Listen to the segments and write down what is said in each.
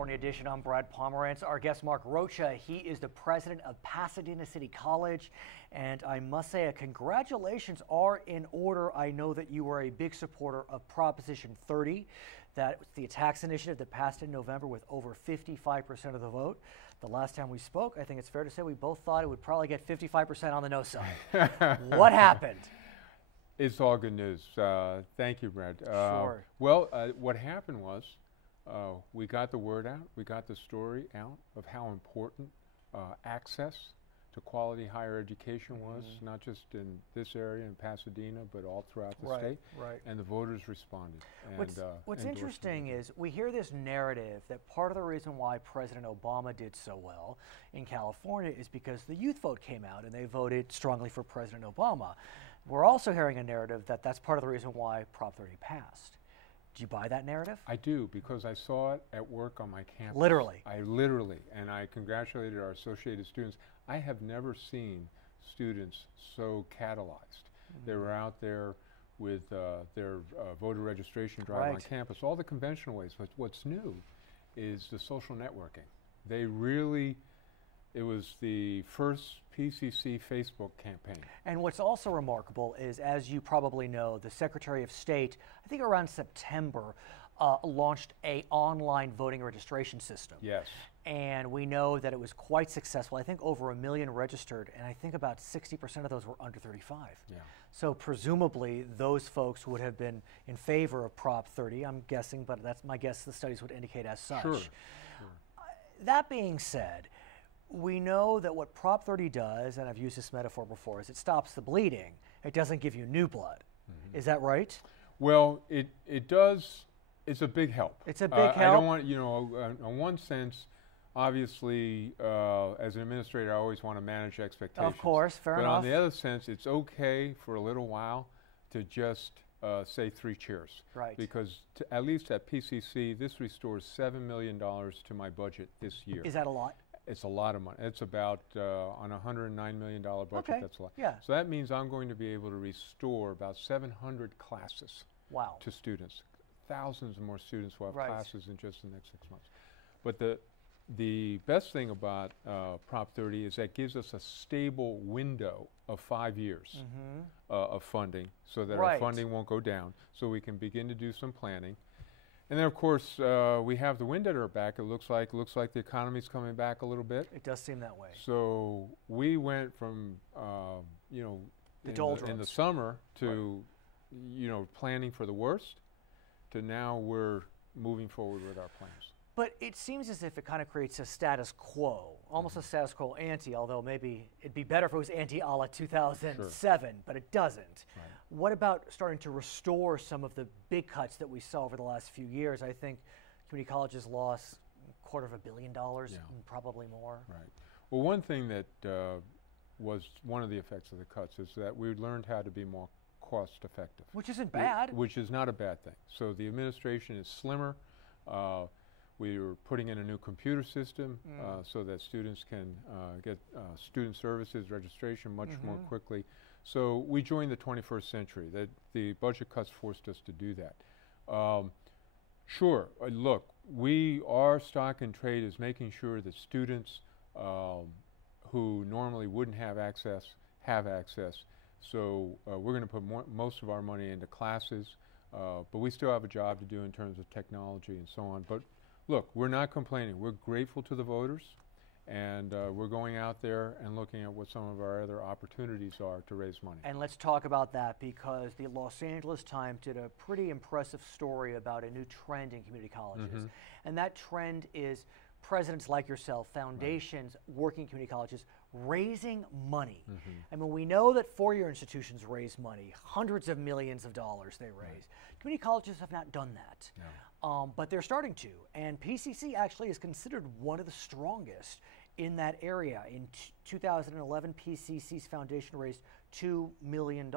California edition. I'm Brad Pomerantz. Our guest, Mark Rocha, he is the president of Pasadena City College. And I must say, congratulations are in order. I know that you were a big supporter of Proposition 30. That was the tax initiative that passed in November with over 55% of the vote. The last time we spoke, I think it's fair to say we both thought it would probably get 55% on the no side. What happened? It's all good news. Thank you, Brad. Sure. Well, what happened was we got the word out, we got the story out of how important access to quality higher education was, not just in this area in Pasadena, but all throughout the state. Right. And the voters responded. What's interesting is we hear this narrative that part of the reason why President Obama did so well in California is because the youth vote came out and they voted strongly for President Obama. We're also hearing a narrative that that's part of the reason why Prop 30 passed. Do you buy that narrative? I do, because I saw it at work on my campus. Literally. And I congratulated our associated students. I have never seen students so catalyzed. They were out there with their voter registration drive on campus, all the conventional ways. But what's new is the social networking. They really, it was the first PCC Facebook campaign. And what's also remarkable is, as you probably know, the Secretary of State, I think around September, launched an online voting registration system. Yes. And we know that it was quite successful. I think over 1 million registered, and I think about 60% of those were under 35. Yeah. So presumably those folks would have been in favor of Prop 30, I'm guessing, but that's my guess, the studies would indicate as such. Sure. That being said, we know that what Prop 30 does, and I've used this metaphor before, is it stops the bleeding. It doesn't give you new blood. Is that right? Well, it does. It's a big help. It's a big help. I don't want, you know, in one sense, obviously, as an administrator, I always want to manage expectations. Of course, fair enough. But on the other sense, it's okay for a little while to just say 3 cheers. Right. Because at least at PCC, this restores $7 million to my budget this year. Is that a lot? It's a lot of money. It's about, on a $109 million budget, that's a lot. Yeah. So that means I'm going to be able to restore about 700 classes to students. Thousands more students will have classes in just the next 6 months. But the best thing about Prop 30 is that gives us a stable window of 5 years of funding, so that our funding won't go down, so we can begin to do some planning. And then, of course, we have the wind at our back. It looks like the economy's coming back a little bit. It does seem that way. So we went from, you know, in the summer to, you know, planning for the worst, to now we're moving forward with our plans. But it seems as if it kind of creates a status quo, almost a status quo ante, although maybe it'd be better if it was ante a la 2007, but it doesn't. Right. What about starting to restore some of the big cuts that we saw over the last few years? I think community colleges lost $250 million, probably more. Right. Well, one thing that was one of the effects of the cuts is that we learned how to be more cost effective. Which isn't bad. Which is not a bad thing. So the administration is slimmer. We are putting in a new computer system so that students can get student services registration much more quickly. So we joined the 21st century. That the budget cuts forced us to do that. Sure, look, our stock and trade is making sure that students who normally wouldn't have access have access. So we're going to put most of our money into classes, but we still have a job to do in terms of technology and so on. But look, we're not complaining. We're grateful to the voters, and we're going out there and looking at what some of our other opportunities are to raise money. And let's talk about that, because the Los Angeles Times did a pretty impressive story about a new trend in community colleges. And that trend is presidents like yourself, foundations, working community colleges, raising money. I mean, we know that four-year institutions raise money, hundreds of millions of dollars they raise. Community colleges have not done that. But they're starting to, and PCC actually is considered one of the strongest in that area. In 2011, PCC's foundation raised $2 million.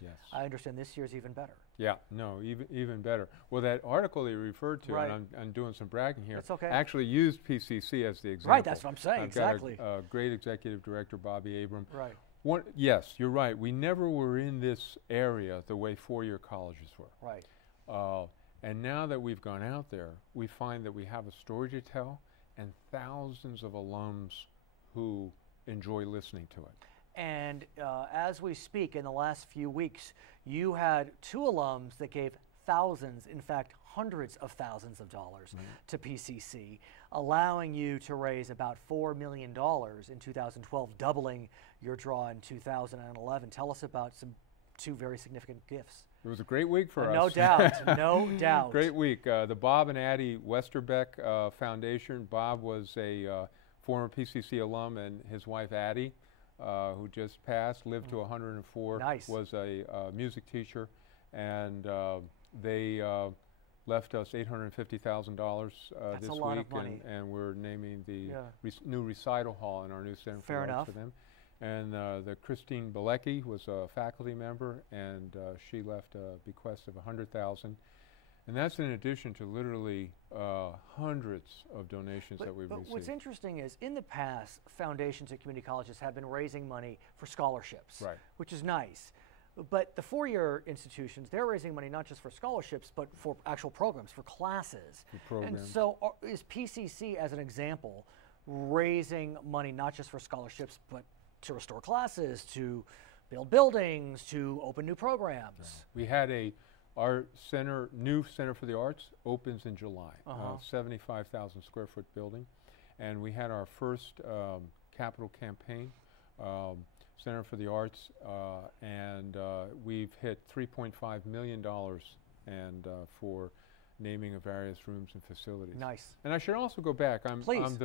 Yes. I understand this year's even better. Yeah, no, even better. Well, that article that you referred to, and I'm doing some bragging here, actually used PCC as the example. Right, that's what I'm saying, exactly. Got a great executive director, Bobby Abram. Right. Yes, you're right. We never were in this area the way four-year colleges were. Right. And now that we've gone out there, we find that we have a story to tell and thousands of alums who enjoy listening to it. And as we speak, in the last few weeks, you had 2 alums that gave thousands, in fact, hundreds of thousands of dollars to PCC, allowing you to raise about $4 million in 2012, doubling your draw in 2011. Tell us about some 2 very significant gifts. It was a great week for us. No doubt, no doubt. Great week. The Bob and Addie Westerbeck Foundation. Bob was a former PCC alum, and his wife Addie, who just passed, lived to 104, Nice. was a music teacher, and they left us $850,000 That's this a lot week, of money. and we're naming the new recital hall in our new Center for Fair the Arts enough. for them. And the Christine Bilecki was a faculty member, and she left a bequest of $100,000. And that's in addition to literally hundreds of donations that we've received. What's interesting is, in the past, foundations at community colleges have been raising money for scholarships, Right. which is nice. But the 4-year institutions, they're raising money not just for scholarships, but for actual programs, for classes. For programs. And so is PCC, as an example, raising money not just for scholarships, but to restore classes, to build buildings, to open new programs? Right. We had our new Center for the Arts opens in July, 75,000 square foot building. And we had our first capital campaign, Center for the Arts, and we've hit $3.5 million and for naming of various rooms and facilities. Nice. And I should also go back. I'm Please.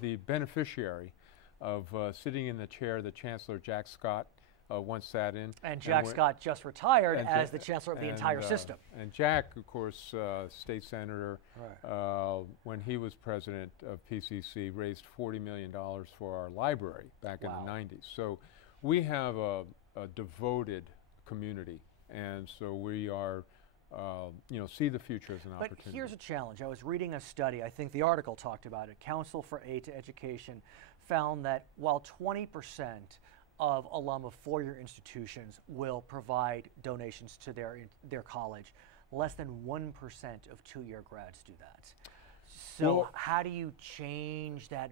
the beneficiary of sitting in the chair that Chancellor Jack Scott once sat in. And Jack Scott just retired and as the chancellor of the entire system. And Jack, of course, state senator, Right. when he was president of PCC, raised $40 million for our library back in the 90s. So we have a devoted community, and so we are, see the future as an opportunity. But here's a challenge. I was reading a study, I think the article talked about it. Council for Aid to Education found that while 20% of alum of 4-year institutions will provide donations to their college, less than 1% of 2-year grads do that. So Well, how do you change that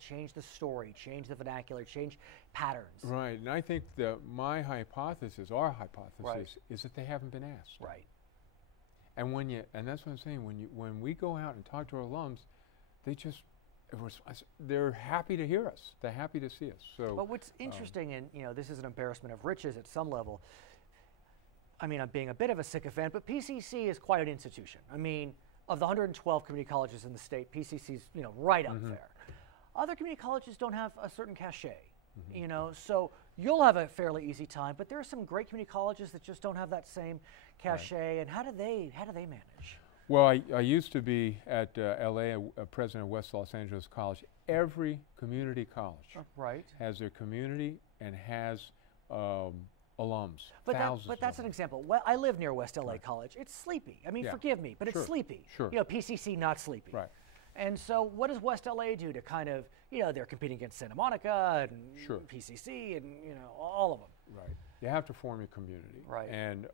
change the story, change the vernacular, change patterns? Right, and I think that our hypothesis, Right. is that they haven't been asked. Right. And and that's what I'm saying. When we go out and talk to our alums, they're happy to hear us. They're happy to see us. So, but what's interesting, and this is an embarrassment of riches at some level. I mean, I'm being a bit of a sycophant, but PCC is quite an institution. I mean, of the 112 community colleges in the state, PCC is right up there. Other community colleges don't have a certain cachet. So you'll have a fairly easy time, but there are some great community colleges that just don't have that same cachet. And how do they manage? Well, I used to be at LA, a president of West Los Angeles College. Every community college has their community and has alums. But that's an example. Well, I live near West LA College. It's sleepy. I mean, forgive me, but it's sleepy. Sure. PCC not sleepy. Right. And so what does West LA do to kind of, they're competing against Santa Monica and PCC and, all of them. Right. You have to form your community. Right. And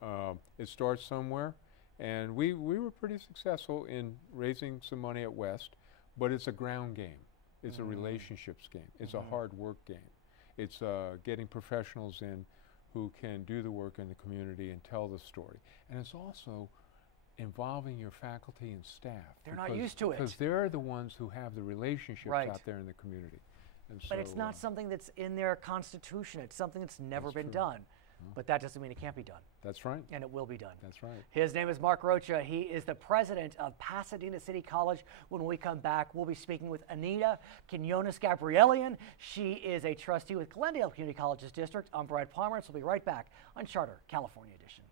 it starts somewhere. And we were pretty successful in raising some money at West, but it's a ground game. It's a relationships game. It's a hard work game. It's getting professionals in who can do the work in the community and tell the story. And it's also involving your faculty and staff. They're not used to it. Because they're the ones who have the relationships out there in the community. And but so, it's not something that's in their constitution. It's something that's never been done. But that doesn't mean it can't be done. That's right. And it will be done. That's right. His name is Mark Rocha. He is the president of Pasadena City College. When we come back, we'll be speaking with Anita Quinones-Gabrielian. She is a trustee with Glendale Community Colleges District. I'm Brad Palmer, so we'll be right back on Charter California Edition.